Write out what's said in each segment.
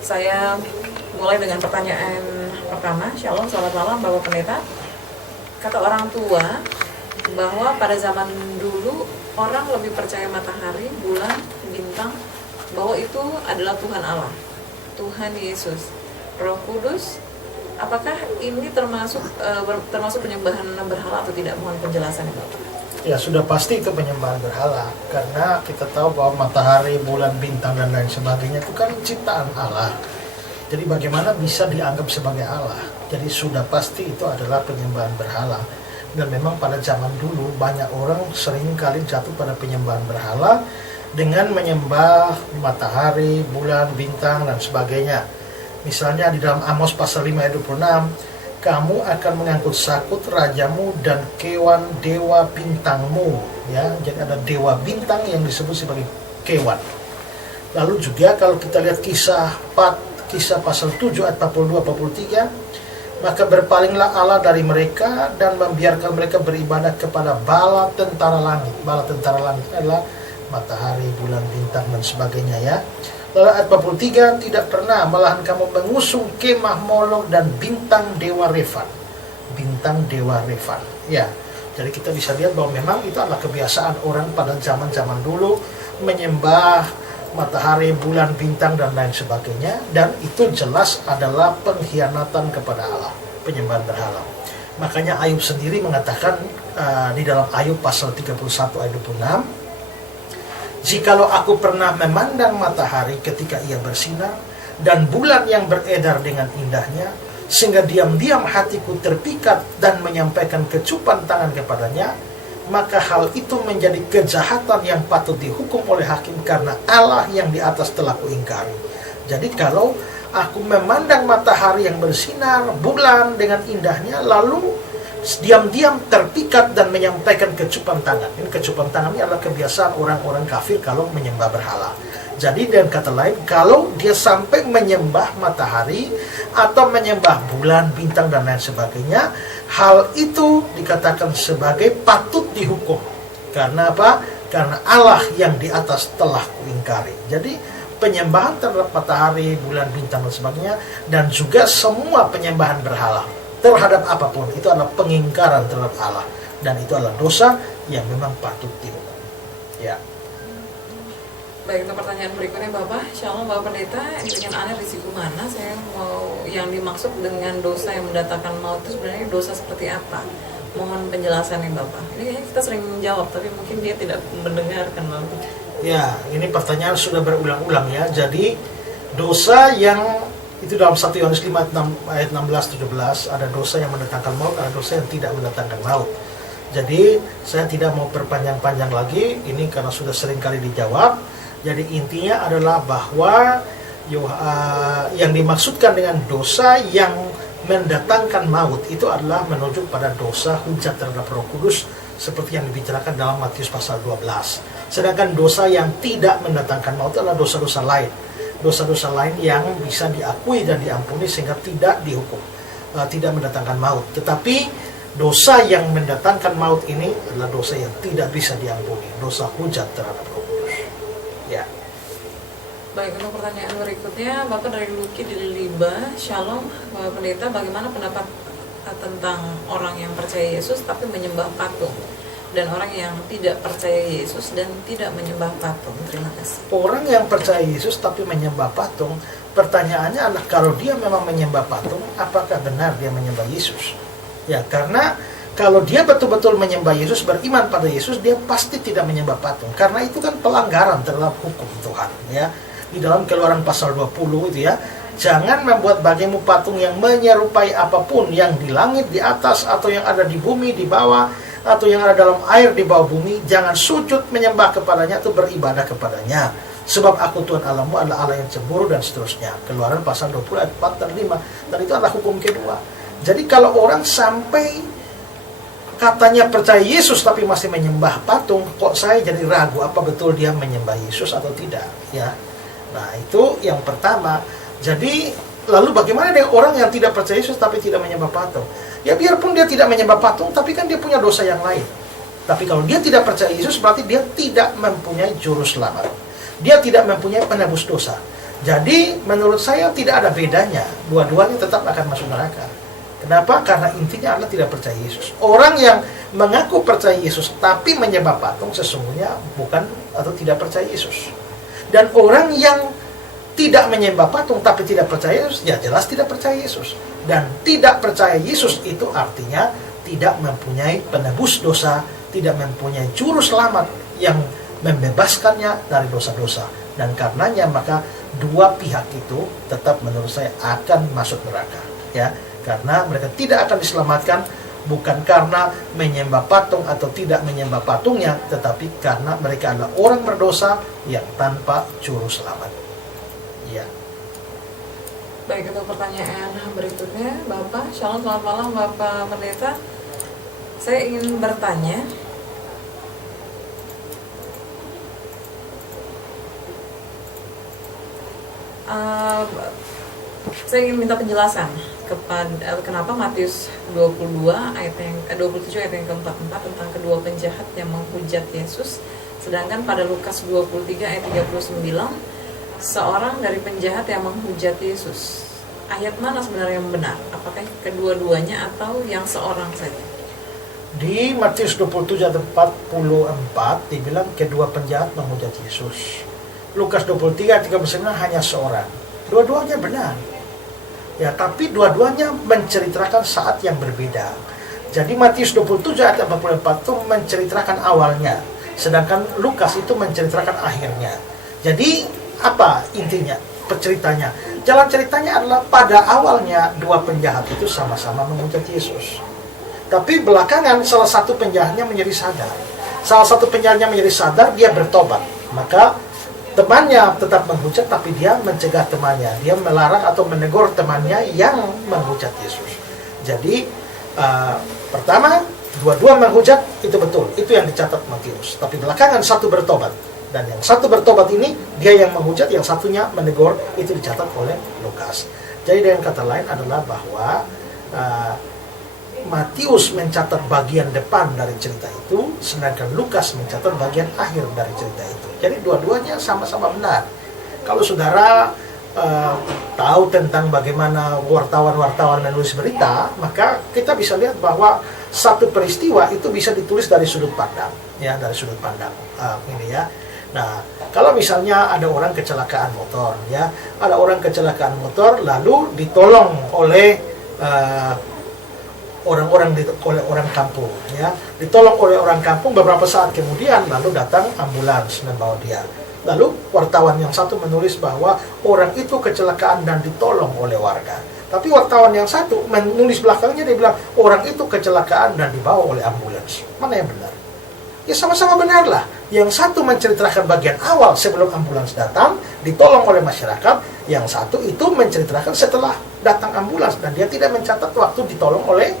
Saya mulai dengan pertanyaan pertama. Shalom, selamat malam Bapak Pendeta. Kata orang tua bahwa pada zaman dulu orang lebih percaya matahari, bulan, bintang, bahwa itu adalah Tuhan Allah, Tuhan Yesus, Roh Kudus. Apakah ini termasuk penyembahan berhala atau tidak? Mohon penjelasannya Bapak. Ya, sudah pasti itu penyembahan berhala, karena kita tahu bahwa matahari, bulan, bintang, dan lain sebagainya itu kan ciptaan Allah. Jadi bagaimana bisa dianggap sebagai Allah? Jadi sudah pasti itu adalah penyembahan berhala. Dan memang pada zaman dulu banyak orang sering kali jatuh pada penyembahan berhala dengan menyembah matahari, bulan, bintang, dan sebagainya. Misalnya di dalam Amos pasal 5 ayat 26, kamu akan mengangkut sakut rajamu dan kewan dewa bintangmu, ya. Jadi ada dewa bintang yang disebut sebagai kewan. Lalu juga kalau kita lihat kisah pasal 7 ayat 42-43, maka berpalinglah Allah dari mereka dan membiarkan mereka beribadah kepada bala tentara langit. Bala tentara langit adalah matahari, bulan, bintang, dan sebagainya, ya. Lalu ayat 43, tidak pernah, malahan kamu mengusung kemah Molok dan bintang dewa Refan. Bintang dewa Refan, ya. Jadi kita bisa lihat bahwa memang itu adalah kebiasaan orang pada zaman-zaman dulu menyembah matahari, bulan, bintang, dan lain sebagainya. Dan itu jelas adalah pengkhianatan kepada Allah, penyembahan berhala. Makanya Ayub sendiri mengatakan di dalam Ayub pasal 31 ayat 26, jikalau aku pernah memandang matahari ketika ia bersinar, dan bulan yang beredar dengan indahnya, sehingga diam-diam hatiku terpikat dan menyampaikan kecupan tangan kepadanya, maka hal itu menjadi kejahatan yang patut dihukum oleh hakim, karena Allah yang di atas telah kuingkari. Jadi kalau aku memandang matahari yang bersinar, bulan dengan indahnya, lalu diam-diam terpikat dan menyampaikan kecupan tangan. Ini kecupan tangan ini adalah kebiasaan orang-orang kafir kalau menyembah berhala. Jadi dengan kata lain, kalau dia sampai menyembah matahari atau menyembah bulan, bintang, dan lain sebagainya, hal itu dikatakan sebagai patut dihukum. Karena apa? Karena Allah yang di atas telah kuingkari. Jadi penyembahan terhadap matahari, bulan, bintang, dan sebagainya, dan juga semua penyembahan berhala terhadap apapun, itu adalah pengingkaran terhadap Allah, dan itu adalah dosa yang memang patut dihukum, ya. Baik, untuk pertanyaan berikutnya Bapak. Shalom Bapak Pendeta, dengan aneh risiko mana? Saya mau, yang dimaksud dengan dosa yang mendatangkan maut itu sebenarnya dosa seperti apa? Mohon penjelasannya Bapak. Ini kayaknya kita sering jawab, tapi mungkin dia tidak mendengarkan Bapak. Ya, ini pertanyaan sudah berulang-ulang, ya. Jadi dosa yang itu dalam 1 Yohanes 5 ayat 16-17, ada dosa yang mendatangkan maut, ada dosa yang tidak mendatangkan maut. Jadi saya tidak mau berpanjang-panjang lagi, ini karena sudah sering kali dijawab. Jadi intinya adalah bahwa yang dimaksudkan dengan dosa yang mendatangkan maut itu adalah menuju pada dosa hujat terhadap Roh Kudus, seperti yang dibicarakan dalam Matius pasal 12. Sedangkan dosa yang tidak mendatangkan maut adalah dosa-dosa lain. Dosa-dosa lain yang bisa diakui dan diampuni sehingga tidak dihukum, tidak mendatangkan maut. Tetapi dosa yang mendatangkan maut ini adalah dosa yang tidak bisa diampuni, dosa hujat terhadap Roh Kudus, ya. Baik, untuk pertanyaan berikutnya Bapak dari Luki di Liba. Shalom Bapak Pendeta, bagaimana pendapat tentang orang yang percaya Yesus tapi menyembah patung, dan orang yang tidak percaya Yesus dan tidak menyembah patung? Terima kasih. Orang yang percaya Yesus tapi menyembah patung, pertanyaannya adalah kalau dia memang menyembah patung, apakah benar dia menyembah Yesus? Ya, karena kalau dia betul-betul menyembah Yesus, beriman pada Yesus, dia pasti tidak menyembah patung, karena itu kan pelanggaran terhadap hukum Tuhan, ya. Di dalam Keluaran pasal 20 itu, ya, jangan membuat bagimu patung yang menyerupai apapun yang di langit di atas, atau yang ada di bumi di bawah, atau yang ada dalam air di bawah bumi. Jangan sujud menyembah kepadanya atau beribadah kepadanya, sebab aku Tuhan Allahmu adalah Allah yang cemburu, dan seterusnya. Keluaran pasal 20 ayat 4 dan 5. Dan itu adalah hukum kedua. Jadi kalau orang sampai katanya percaya Yesus tapi masih menyembah patung, kok saya jadi ragu apa betul dia menyembah Yesus atau tidak, ya. Nah, itu yang pertama. Jadi lalu bagaimana dengan orang yang tidak percaya Yesus tapi tidak menyembah patung? Ya biarpun dia tidak menyembah patung, tapi kan dia punya dosa yang lain. Tapi kalau dia tidak percaya Yesus, berarti dia tidak mempunyai juru selamat. Dia tidak mempunyai penebus dosa. Jadi menurut saya tidak ada bedanya, dua-duanya tetap akan masuk neraka. Kenapa? Karena intinya adalah tidak percaya Yesus. Orang yang mengaku percaya Yesus tapi menyembah patung sesungguhnya bukan atau tidak percaya Yesus. Dan orang yang tidak menyembah patung tapi tidak percaya Yesus, ya jelas tidak percaya Yesus. Dan tidak percaya Yesus itu artinya tidak mempunyai penebus dosa, tidak mempunyai juru selamat yang membebaskannya dari dosa-dosa. Dan karenanya maka dua pihak itu tetap menurut saya akan masuk neraka, ya, karena mereka tidak akan diselamatkan bukan karena menyembah patung atau tidak menyembah patungnya, tetapi karena mereka adalah orang berdosa yang tanpa juru selamat. Ya. Baik, untuk pertanyaan berikutnya, Bapak. Shalom, selamat malam Bapak Pendeta. Saya ingin bertanya, saya ingin minta penjelasan kepada kenapa Matius 22 ayat yang 27 ayat yang ke-44 tentang kedua penjahat yang menghujat Yesus, sedangkan pada Lukas 23 ayat 39 seorang dari penjahat yang menghujat Yesus. Ayat mana sebenarnya yang benar? Apakah kedua-duanya atau yang seorang saja? Di Matius 27 ayat 44 dibilang kedua penjahat menghujat Yesus. Lukas 23 ayat 39 hanya seorang. Dua-duanya benar. Ya, tapi dua-duanya menceritakan saat yang berbeda. Jadi Matius 27 ayat 44 itu menceritakan awalnya, sedangkan Lukas itu menceritakan akhirnya. Jadi apa intinya? Ceritanya. Jalan ceritanya adalah pada awalnya dua penjahat itu sama-sama menghujat Yesus. Tapi belakangan salah satu penjahatnya menjadi sadar. Salah satu penjahatnya menjadi sadar, dia bertobat. Maka temannya tetap menghujat, tapi dia mencegah temannya. Dia melarang atau menegur temannya yang menghujat Yesus. Jadi pertama, dua-dua menghujat itu betul. Itu yang dicatat Matius. Tapi belakangan satu bertobat. Dan yang satu bertobat ini, dia yang menghujat, yang satunya menegur, itu dicatat oleh Lukas. Jadi dengan kata lain adalah bahwa Matius mencatat bagian depan dari cerita itu, sedangkan Lukas mencatat bagian akhir dari cerita itu. Jadi dua-duanya sama-sama benar. Kalau saudara tahu tentang bagaimana wartawan-wartawan menulis berita, maka kita bisa lihat bahwa satu peristiwa itu bisa ditulis dari sudut pandang, ya, dari sudut pandang ini ya. Nah, kalau misalnya ada orang kecelakaan motor, ya, ada orang kecelakaan motor lalu ditolong oleh oleh orang kampung, ya, ditolong oleh orang kampung. Beberapa saat kemudian lalu datang ambulans membawa dia. Lalu wartawan yang satu menulis bahwa orang itu kecelakaan dan ditolong oleh warga. Tapi wartawan yang satu menulis belakangnya, dia bilang orang itu kecelakaan dan dibawa oleh ambulans. Mana yang benar? Ya sama-sama benar lah. Yang satu menceritakan bagian awal sebelum ambulans datang, ditolong oleh masyarakat. Yang satu itu menceritakan setelah datang ambulans, dan dia tidak mencatat waktu ditolong oleh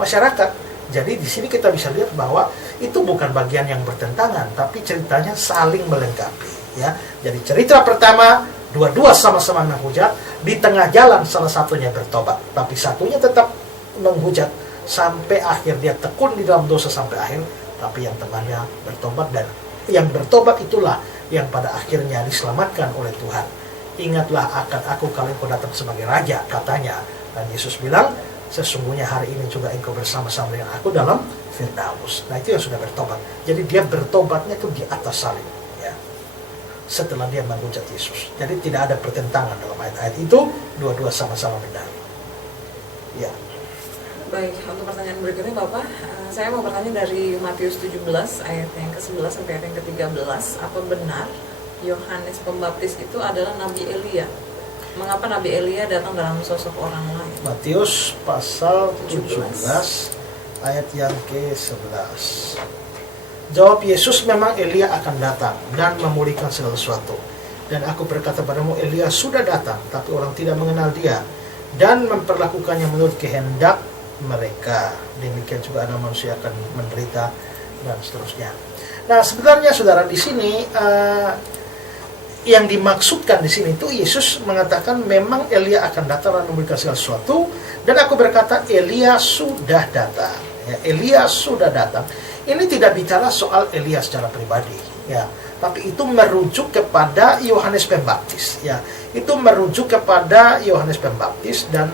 masyarakat. Jadi di sini kita bisa lihat bahwa itu bukan bagian yang bertentangan, tapi ceritanya saling melengkapi. Ya, jadi cerita pertama dua-dua sama-sama menghujat, di tengah jalan salah satunya bertobat, tapi satunya tetap menghujat sampai akhir, dia tekun di dalam dosa sampai akhir, tapi yang temannya bertobat, dan yang bertobat itulah yang pada akhirnya diselamatkan oleh Tuhan. Ingatlah akan aku kalau engkau datang sebagai raja, katanya. Dan Yesus bilang, sesungguhnya hari ini juga engkau bersama-sama dengan aku dalam Firdaus. Nah, itu yang sudah bertobat. Jadi dia bertobatnya itu di atas salib, ya, setelah dia menghujat Yesus. Jadi tidak ada pertentangan dalam ayat-ayat itu, dua-dua sama-sama benar. Ya. Baik, untuk pertanyaan berikutnya Bapak, saya mau bertanya dari Matius 17 ayat yang ke-11 sampai ayat yang ke-13. Apa benar Yohanes Pembaptis itu adalah Nabi Elia? Mengapa Nabi Elia datang dalam sosok orang lain? Matius pasal 17 ayat yang ke-11. Jawab Yesus, memang Elia akan datang dan memulihkan segala sesuatu. Dan aku berkata padamu, Elia sudah datang, tapi orang tidak mengenal dia dan memperlakukannya menurut kehendak mereka. Demikian juga anak manusia akan menderita dan seterusnya. Nah, sebenarnya saudara, di sini yang dimaksudkan di sini itu Yesus mengatakan memang Elia akan datang dan memberikan segala sesuatu, dan aku berkata Elia sudah datang. Ya, Elia sudah datang. Ini tidak bicara soal Elia secara pribadi, ya, tapi itu merujuk kepada Yohanes Pembaptis, ya. Itu merujuk kepada Yohanes Pembaptis. Dan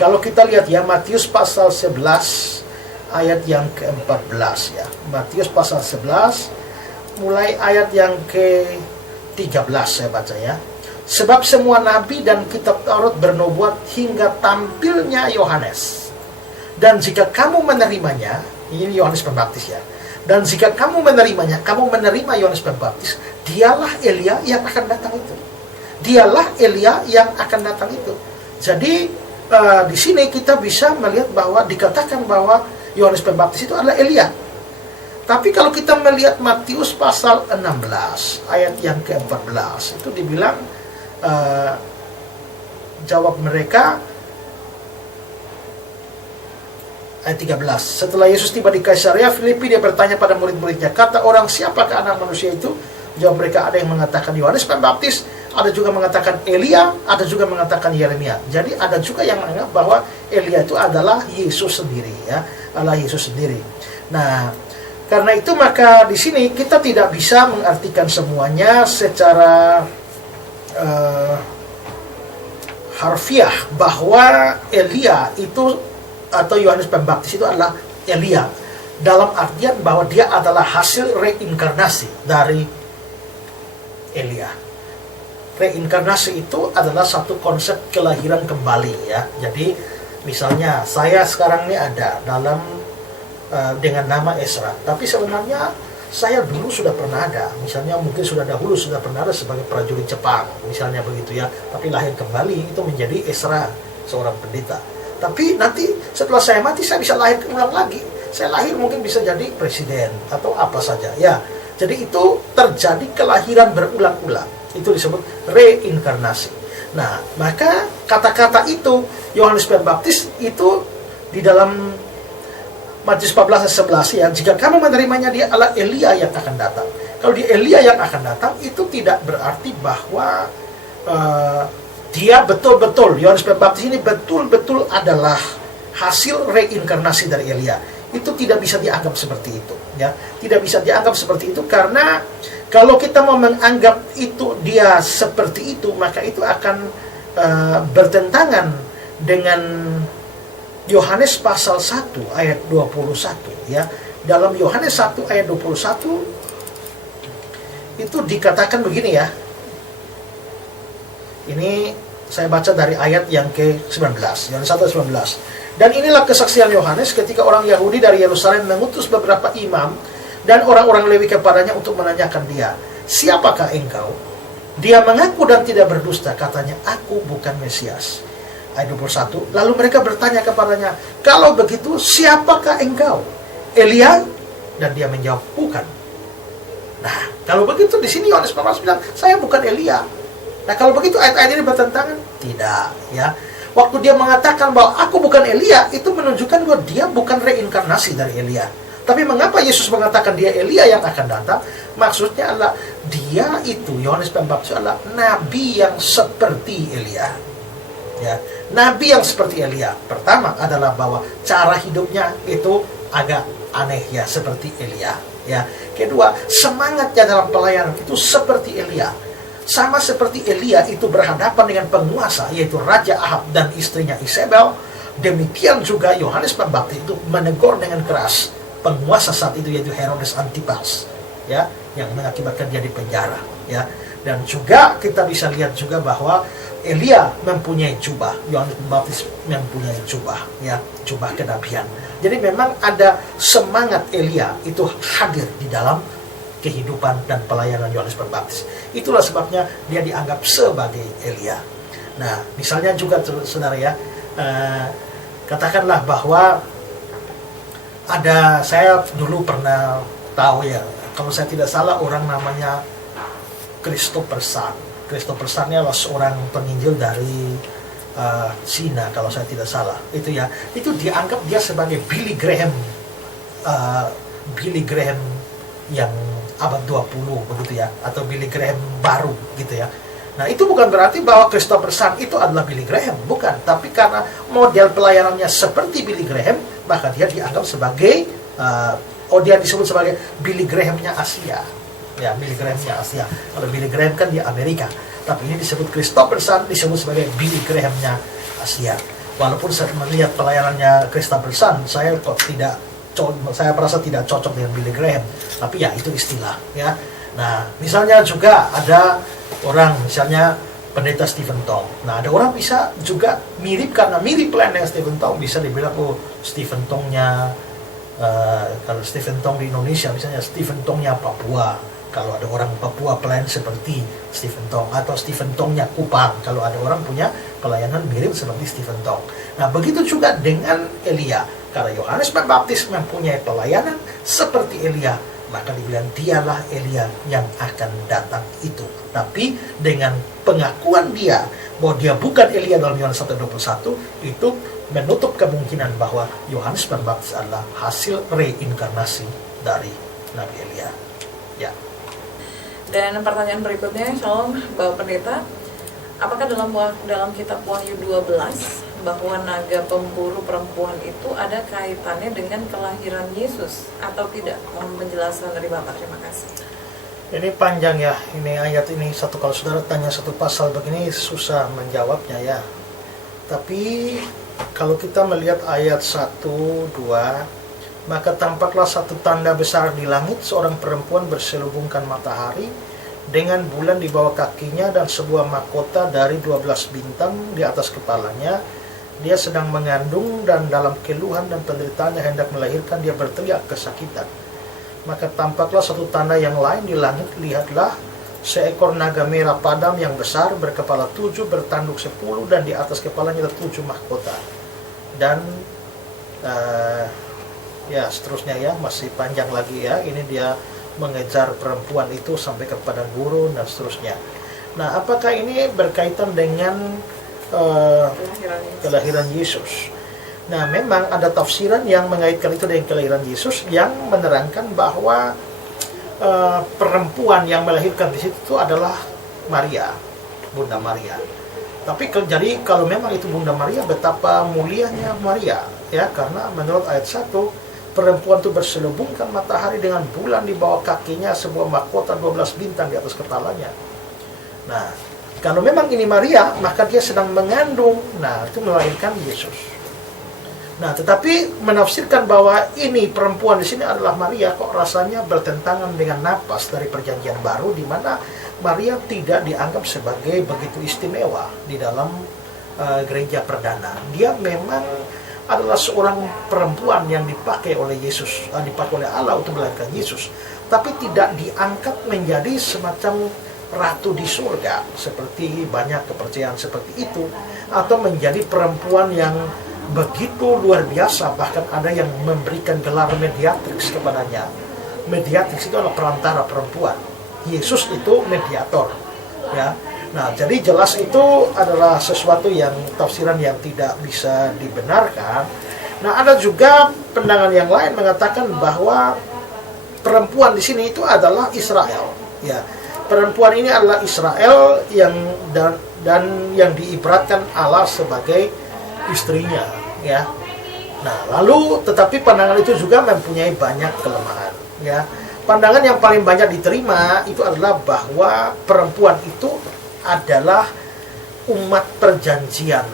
kalau kita lihat ya, Matius pasal 11 ayat yang ke-14 ya. Matius pasal 11 mulai ayat yang ke-13 saya baca ya. Sebab semua nabi dan kitab Taurat bernubuat hingga tampilnya Yohanes. Dan jika kamu menerimanya, ini Yohanes Pembaptis ya. Dan jika kamu menerimanya, kamu menerima Yohanes Pembaptis, dialah Elia yang akan datang itu. Dialah Elia yang akan datang itu. Jadi di sini kita bisa melihat bahwa dikatakan bahwa Yohanes Pembaptis itu adalah Elia. Tapi kalau kita melihat Matius pasal 16 ayat yang ke-14, itu dibilang jawab mereka, ayat 13, setelah Yesus tiba di Kaisarea Filipi, dia bertanya pada murid-muridnya, kata orang, siapakah anak manusia itu? Jawab mereka, ada yang mengatakan Yohanes Pembaptis, ada juga mengatakan Elia, ada juga mengatakan Yeremia. Jadi ada juga yang menganggap bahwa Elia itu adalah Yesus sendiri ya, adalah Yesus sendiri. Nah, karena itu maka di sini kita tidak bisa mengartikan semuanya secara harfiah bahwa Elia itu atau Yohanes Pembaptis itu adalah Elia, dalam artian bahwa dia adalah hasil reinkarnasi dari Elia. Reinkarnasi itu adalah satu konsep kelahiran kembali ya. Jadi misalnya saya sekarang ini ada dalam dengan nama Ezra, tapi sebenarnya saya dulu sudah pernah ada, misalnya mungkin sudah dahulu sudah pernah ada sebagai prajurit Jepang, misalnya begitu ya, tapi lahir kembali itu menjadi Ezra, seorang pendeta. Tapi nanti setelah saya mati saya bisa lahir ulang lagi, saya lahir mungkin bisa jadi presiden atau apa saja ya. Jadi itu terjadi kelahiran berulang-ulang, itu disebut reinkarnasi. Nah, maka kata-kata itu Yohanes Pembaptis itu di dalam Matius 14 ayat 11 ya, jika kamu menerimanya dia adalah Elia yang akan datang. Kalau dia Elia yang akan datang, itu tidak berarti bahwa dia betul-betul, Yohanes Pembaptis ini betul-betul adalah hasil reinkarnasi dari Elia. Itu tidak bisa dianggap seperti itu ya. Tidak bisa dianggap seperti itu karena kalau kita mau menganggap itu dia seperti itu, maka itu akan bertentangan dengan Yohanes pasal 1 ayat 21 ya. Dalam Yohanes 1 ayat 21 itu dikatakan begini ya. Ini saya baca dari ayat yang ke-19, Yohanes 1:19. Dan inilah kesaksian Yohanes ketika orang Yahudi dari Yerusalem mengutus beberapa imam dan orang-orang Lewi kepadanya untuk menanyakan dia, siapakah engkau? Dia mengaku dan tidak berdusta, katanya, aku bukan Mesias. Ayat 21, lalu mereka bertanya kepadanya, kalau begitu siapakah engkau? Elia? Dan dia menjawab, bukan. Nah, kalau begitu di sini Yohanes Pembaptis bilang, saya bukan Elia. Nah, kalau begitu ayat-ayat ini bertentangan? Tidak, ya. Waktu dia mengatakan bahwa aku bukan Elia, itu menunjukkan bahwa dia bukan reinkarnasi dari Elia. Tapi mengapa Yesus mengatakan dia Elia yang akan datang? Maksudnya adalah dia itu, Yohanes Pembaptis adalah nabi yang seperti Elia. Ya, nabi yang seperti Elia. Pertama adalah bahwa cara hidupnya itu agak aneh ya, seperti Elia. Ya. Kedua, semangatnya dalam pelayanan itu seperti Elia. Sama seperti Elia itu berhadapan dengan penguasa, yaitu Raja Ahab dan istrinya Isabel. Demikian juga Yohanes Pembaptis itu menegur dengan keras penguasa saat itu, yaitu Herodes Antipas, ya, yang mengakibatkan dia di penjara, ya. Dan juga kita bisa lihat juga bahwa Elia mempunyai jubah, Yohanes Pembaptis mempunyai jubah, ya, jubah kenabian. Jadi memang ada semangat Elia itu hadir di dalam kehidupan dan pelayanan Yohanes Pembaptis. Itulah sebabnya dia dianggap sebagai Elia. Nah, misalnya juga saudara ya, katakanlah bahwa ada, saya dulu pernah tahu ya, kalau saya tidak salah orang namanya Christopher Sun. Christopher Sun adalah seorang penginjil dari Cina kalau saya tidak salah. Itu ya, itu dianggap dia sebagai Billy Graham, Billy Graham yang abad 20 begitu ya, atau Billy Graham baru gitu ya. Nah, itu bukan berarti bahwa Christopher Sun itu adalah Billy Graham, bukan. Tapi karena model pelayanannya seperti Billy Graham, maka dia dianggap sebagai dia disebut sebagai Billy Graham-nya Asia. Ya, Billy Graham-nya Asia. Kalau Billy Graham kan di Amerika, tapi ini disebut Christopher Sun, disebut sebagai Billy Graham-nya Asia. Walaupun saya melihat pelayanannya Christopher Sun, saya merasa tidak cocok dengan Billy Graham, tapi ya itu istilah ya. Nah, misalnya juga ada orang, misalnya pendeta Stephen Tong. Nah, ada orang bisa juga mirip, karena mirip pelayanan Stephen Tong, bisa dibilang Stephen Tongnya kalau Stephen Tong di Indonesia misalnya Stephen Tongnya Papua, kalau ada orang Papua pelayan seperti Stephen Tong, atau Stephen Tongnya Kupang kalau ada orang punya pelayanan mirip seperti Stephen Tong. Nah, begitu juga dengan Elia, karena Yohanes Pembaptis mempunyai pelayanan seperti Elia, maka dibilang dialah Elia yang akan datang itu. Tapi dengan pengakuan dia bahwa dia bukan Elia dalam Yohanes 1:21, itu menutup kemungkinan bahwa Yohanes Pembaptis adalah hasil reinkarnasi dari Nabi Elia. Ya. Dan pertanyaan berikutnya, Shalom Bapak Pendeta, apakah dalam kitab Wahyu 12 bahwa naga pemburu perempuan itu ada kaitannya dengan kelahiran Yesus atau tidak? Mohon penjelasan dari Bapak, terima kasih. Ini panjang ya, ini ayat ini kalau saudara tanya satu pasal begini susah menjawabnya ya. Tapi kalau kita melihat ayat 1, 2, maka tampaklah satu tanda besar di langit, seorang perempuan berselubungkan matahari dengan bulan di bawah kakinya dan sebuah mahkota dari 12 bintang di atas kepalanya. Dia sedang mengandung dan dalam keluhan dan penderitaannya hendak melahirkan, dia berteriak kesakitan. Maka tampaklah satu tanda yang lain di langit, lihatlah seekor naga merah padam yang besar, berkepala 7, bertanduk 10, dan di atas kepalanya ada 7 mahkota. Dan ya seterusnya ya, masih panjang lagi ya. Ini dia mengejar perempuan itu sampai ke padang gurun dan seterusnya. Nah, apakah ini berkaitan dengan kelahiran Yesus? Nah, memang ada tafsiran yang mengaitkan itu dengan kelahiran Yesus, yang menerangkan bahwa perempuan yang melahirkan di situ adalah Maria, Bunda Maria. Tapi jadi kalau memang itu Bunda Maria, betapa mulianya Maria ya, karena menurut ayat 1, perempuan itu berselubungkan matahari dengan bulan di bawah kakinya, sebuah mahkota 12 bintang di atas kepalanya. Nah, kalau memang ini Maria, maka dia sedang mengandung. Nah, itu melahirkan Yesus. Nah, tetapi menafsirkan bahwa ini perempuan di sini adalah Maria, kok rasanya bertentangan dengan napas dari Perjanjian Baru, di mana Maria tidak dianggap sebagai begitu istimewa di dalam gereja perdana. Dia memang adalah seorang perempuan yang dipakai oleh Yesus, dipakai oleh Allah untuk melahirkan Yesus, tapi tidak diangkat menjadi semacam ratu di surga seperti banyak kepercayaan seperti itu, atau menjadi perempuan yang begitu luar biasa, bahkan ada yang memberikan gelar mediatrix kepadanya. Mediatrix itu adalah perantara perempuan, Yesus itu mediator ya. Nah, jadi jelas itu adalah sesuatu yang tafsiran yang tidak bisa dibenarkan. Nah, ada juga pandangan yang lain mengatakan bahwa perempuan di sini itu adalah Israel ya. Perempuan ini adalah Israel yang dan yang diibaratkan Allah sebagai istrinya ya. Nah, lalu tetapi pandangan itu juga mempunyai banyak kelemahan ya. Pandangan yang paling banyak diterima itu adalah bahwa perempuan itu adalah umat perjanjian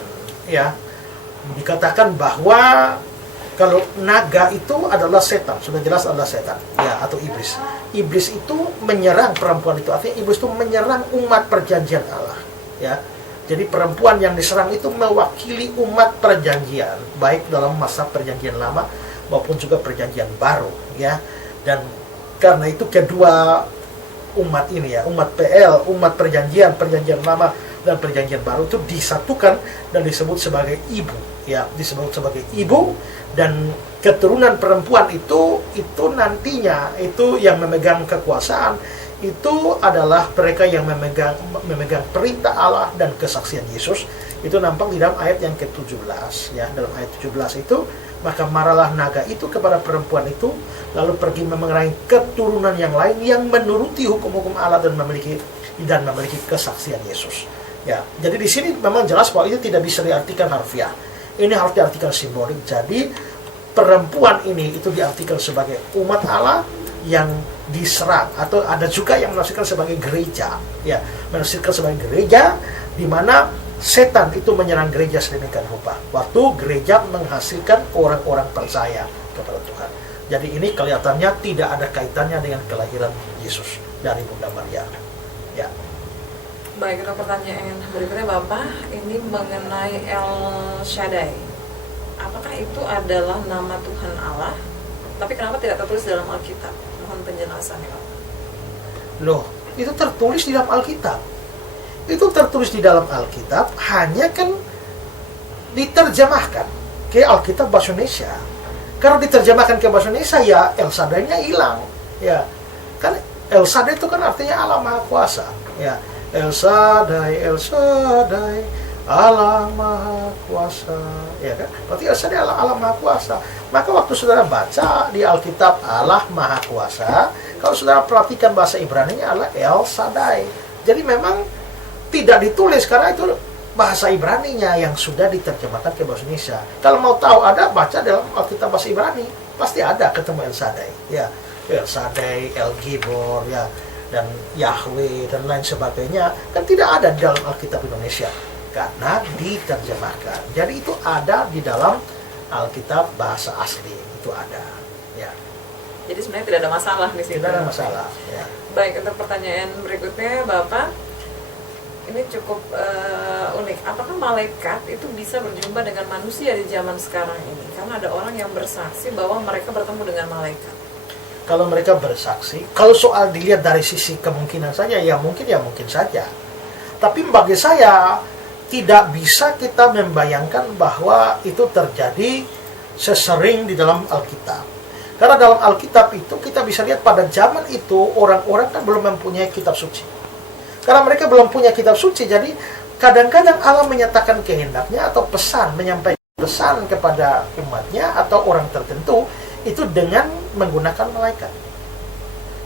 ya. Dikatakan bahwa kalau naga itu adalah setan, sudah jelas adalah setan ya, atau iblis. Iblis itu menyerang perempuan itu, artinya iblis itu menyerang umat perjanjian Allah ya. Jadi perempuan yang diserang itu mewakili umat perjanjian, baik dalam masa perjanjian lama maupun juga perjanjian baru ya. Dan karena itu kedua umat ini ya, umat PL, umat perjanjian lama dan perjanjian baru itu disatukan dan disebut sebagai ibu ya, disebut sebagai ibu. Dan keturunan perempuan itu nantinya itu yang memegang kekuasaan, itu adalah mereka yang memegang perintah Allah dan kesaksian Yesus. Itu nampak di dalam ayat yang ke-17 ya. Dalam ayat 17 itu, maka marahlah naga itu kepada perempuan itu, lalu pergi memengaruhi keturunan yang lain yang menuruti hukum-hukum Allah dan memiliki kesaksian Yesus. Ya, jadi di sini memang jelas bahwa itu tidak bisa diartikan harfiah. Ini harus diartikan simbolik. Jadi perempuan ini itu diartikan sebagai umat Allah yang diserang, atau ada juga yang menafsirkan sebagai gereja, ya, menafsirkan sebagai gereja di mana setan itu menyerang gereja sedemikian rupa waktu gereja menghasilkan orang-orang percaya kepada Tuhan. Jadi ini kelihatannya tidak ada kaitannya dengan kelahiran Yesus dari Bunda Maria. Ya. Baik, untuk pertanyaan berikutnya Bapak, ini mengenai El Shaddai. Apakah itu adalah nama Tuhan Allah? Tapi kenapa tidak tertulis dalam Alkitab? Mohon penjelasannya Bapak. Loh, itu tertulis di dalam Alkitab. Itu tertulis di dalam Alkitab, hanya kan diterjemahkan ke Alkitab bahasa Indonesia. Kalau diterjemahkan ke bahasa Indonesia, ya El Shaddai-nya hilang. Ya, kan El Shaddai itu kan artinya Allah Maha Kuasa. Ya, El Shaddai, El Shaddai, Allah Maha Kuasa. Ya kan? Berarti El Shaddai Allah Maha Kuasa. Maka waktu saudara baca di Alkitab Allah Maha Kuasa, kalau saudara perhatikan bahasa Ibrani-nya adalah El Shaddai. Jadi memang tidak ditulis karena itu bahasa Ibrani-nya yang sudah diterjemahkan ke bahasa Indonesia. Kalau mau tahu ada, baca dalam Alkitab bahasa Ibrani, pasti ada ketemu El Shaddai, ya, El Shaddai, El Gibor, ya, dan Yahweh dan lain sebagainya. Kan tidak ada di dalam Alkitab Indonesia karena diterjemahkan. Jadi itu ada di dalam Alkitab bahasa asli, itu ada, ya. Jadi sebenarnya tidak ada masalah di sini. Tidak ada masalah, ya. Baik, untuk pertanyaan berikutnya Bapak, ini cukup unik. Apakah malaikat itu bisa berjumpa dengan manusia di zaman sekarang ini? Karena ada orang yang bersaksi bahwa mereka bertemu dengan malaikat. Kalau mereka bersaksi, kalau soal dilihat dari sisi kemungkinan saja, ya mungkin saja. Tapi bagi saya, tidak bisa kita membayangkan bahwa itu terjadi sesering di dalam Alkitab. Karena dalam Alkitab itu kita bisa lihat pada zaman itu orang-orang kan belum mempunyai kitab suci. Karena mereka belum punya kitab suci, jadi kadang-kadang Allah menyatakan kehendaknya atau pesan, menyampaikan pesan kepada umatnya atau orang tertentu itu dengan menggunakan malaikat.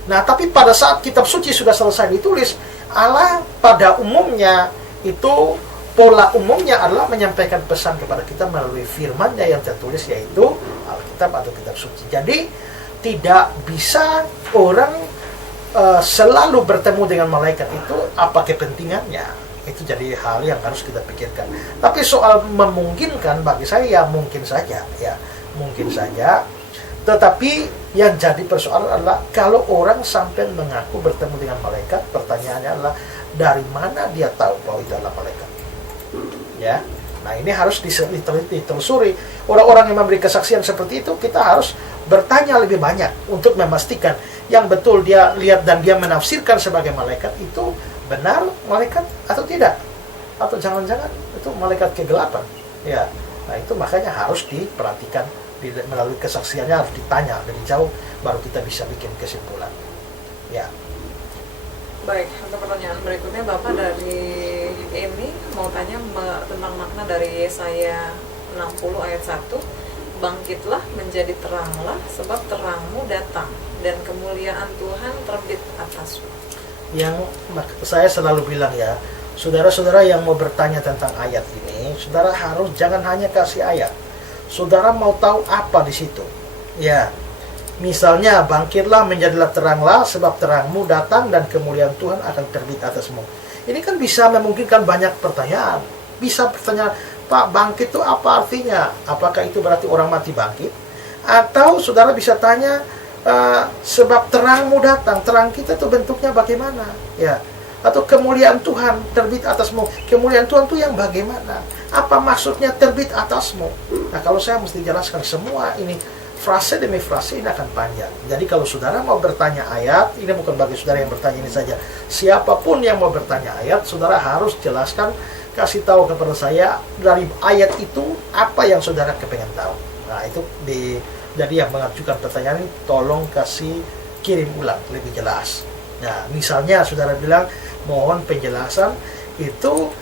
Nah, tapi pada saat kitab suci sudah selesai ditulis, Allah pada umumnya itu, pola umumnya adalah menyampaikan pesan kepada kita melalui firman-Nya yang tertulis, yaitu Alkitab atau kitab suci. Jadi tidak bisa orang selalu bertemu dengan malaikat itu, apa kepentingannya? Itu jadi hal yang harus kita pikirkan. Tapi soal memungkinkan, bagi saya ya mungkin saja, ya mungkin saja. Tetapi yang jadi persoalan adalah kalau orang sampai mengaku bertemu dengan malaikat, pertanyaannya adalah dari mana dia tahu bahwa itu adalah malaikat? Ya, nah ini harus ditelusuri. Orang-orang yang memberi kesaksian seperti itu, kita harus bertanya lebih banyak untuk memastikan yang betul dia lihat dan dia menafsirkan sebagai malaikat itu benar malaikat atau tidak, atau jangan-jangan itu malaikat kegelapan. Ya, nah itu makanya harus diperhatikan melalui kesaksiannya, harus ditanya dari jauh, baru kita bisa bikin kesimpulan. Ya. Baik, untuk pertanyaan berikutnya Bapak dari ini mau tanya tentang makna dari Yesaya 60 ayat 1. Bangkitlah menjadi teranglah, sebab terangmu datang dan kemuliaan Tuhan terbit atasmu. Yang saya selalu bilang ya, saudara-saudara yang mau bertanya tentang ayat ini, saudara harus jangan hanya kasih ayat. Saudara mau tahu apa di situ. Ya, misalnya bangkitlah menjadilah teranglah, sebab terangmu datang dan kemuliaan Tuhan akan terbit atasmu. Ini kan bisa memungkinkan banyak pertanyaan. Bisa pertanyaan, Pak, bangkit itu apa artinya? Apakah itu berarti orang mati bangkit? Atau saudara bisa tanya, sebab terangmu datang, terang kita itu bentuknya bagaimana? Ya, atau kemuliaan Tuhan terbit atasmu. Kemuliaan Tuhan itu yang bagaimana? Apa maksudnya terbit atasmu? Nah, kalau saya mesti jelaskan semua ini, frase demi frase ini akan panjang. Jadi kalau saudara mau bertanya ayat, ini bukan bagi saudara yang bertanya ini saja. Siapapun yang mau bertanya ayat, saudara harus jelaskan, kasih tahu kepada saya dari ayat itu apa yang saudara kepengen tahu. Nah, itu jadi yang mengajukan pertanyaan ini tolong kasih kirim ulang lebih jelas. Nah, misalnya saudara bilang mohon penjelasan itu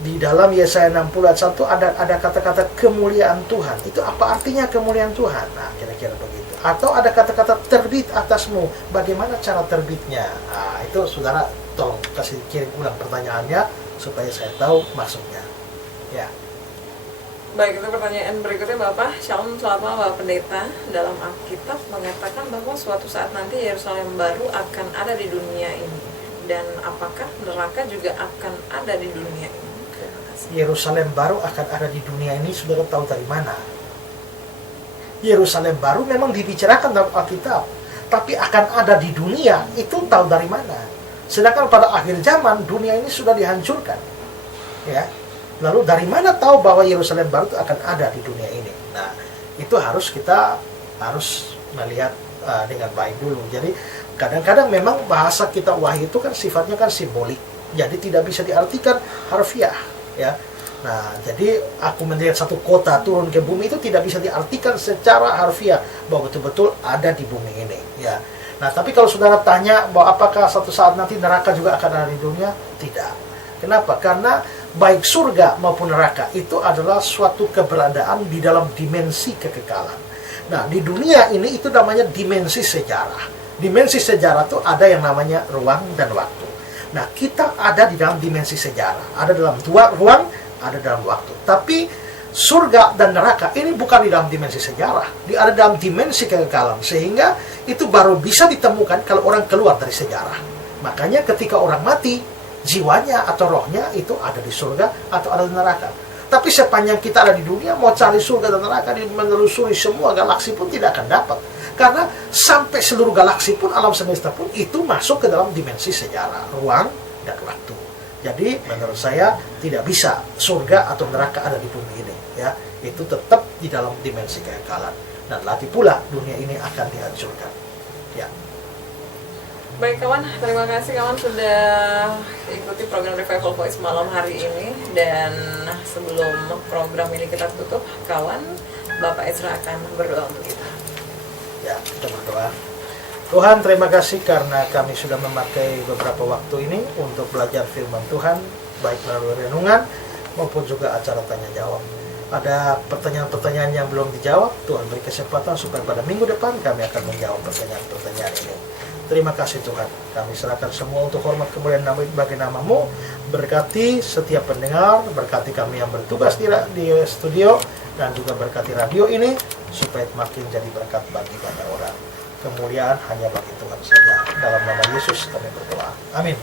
di dalam Yesaya 60 ayat 1 ada kata-kata kemuliaan Tuhan. Itu apa artinya kemuliaan Tuhan? Nah, kira-kira begitu. Atau ada kata-kata terbit atasmu. Bagaimana cara terbitnya? Nah, itu saudara tolong kasih kirim ulang pertanyaannya supaya saya tahu maksudnya. Ya. Baik, itu pertanyaan berikutnya Bapak. Shalom, selamat malam Bapak Pendeta. Dalam Alkitab mengatakan bahwa suatu saat nanti Yerusalem baru akan ada di dunia ini. Dan apakah neraka juga akan ada di dunia ini? Terima kasih. Yerusalem baru akan ada di dunia ini, saudara tahu dari mana? Yerusalem baru memang dibicarakan dalam Alkitab, tapi akan ada di dunia, itu tahu dari mana? Sedangkan pada akhir zaman dunia ini sudah dihancurkan, ya. Lalu dari mana tahu bahwa Yerusalem baru itu akan ada di dunia ini? Nah, itu kita harus melihat dengan baik dulu. Jadi kadang-kadang memang bahasa kita wahyu itu kan sifatnya kan simbolik, jadi tidak bisa diartikan harfiah, ya. Nah, jadi aku melihat satu kota turun ke bumi itu tidak bisa diartikan secara harfiah bahwa betul-betul ada di bumi ini, ya. Nah, tapi kalau saudara tanya bahwa apakah suatu saat nanti neraka juga akan ada di dunia? Tidak. Kenapa? Karena baik surga maupun neraka itu adalah suatu keberadaan di dalam dimensi kekekalan. Nah, di dunia ini itu namanya dimensi sejarah. Dimensi sejarah itu ada yang namanya ruang dan waktu. Nah, kita ada di dalam dimensi sejarah. Ada dalam dua ruang, ada dalam waktu. Tapi surga dan neraka ini bukan di dalam dimensi sejarah. Dia ada dalam dimensi kekekalan. Sehingga itu baru bisa ditemukan kalau orang keluar dari sejarah. Makanya ketika orang mati, jiwanya atau rohnya itu ada di surga atau ada di neraka. Tapi sepanjang kita ada di dunia, mau cari surga dan neraka, menelusuri semua galaksi pun tidak akan dapat. Karena sampai seluruh galaksi pun, alam semesta pun, itu masuk ke dalam dimensi sejarah, ruang dan waktu. Jadi menurut saya tidak bisa surga atau neraka ada di bumi ini, ya. Itu tetap di dalam dimensi kekekalan. Dan lagi pula dunia ini akan dihancurkan, ya. Baik kawan, terima kasih kawan sudah ikuti program Revival Voice malam hari ini. Dan sebelum program ini kita tutup, kawan, Bapak Ezra akan berdoa untuk kita. Ya, kita berdoa. Tuhan, terima kasih karena kami sudah memakai beberapa waktu ini untuk belajar firman Tuhan, baik melalui renungan maupun juga acara tanya jawab. Ada pertanyaan-pertanyaan yang belum dijawab, Tuhan beri kesempatan supaya pada minggu depan kami akan menjawab pertanyaan-pertanyaan ini. Terima kasih Tuhan, kami serahkan semua untuk hormat kemuliaan bagi nama-Mu. Berkati setiap pendengar, berkati kami yang bertugas di studio, dan juga berkati radio ini, supaya makin jadi berkat bagi banyak orang. Kemuliaan hanya bagi Tuhan saja. Dalam nama Yesus kami berdoa. Amin.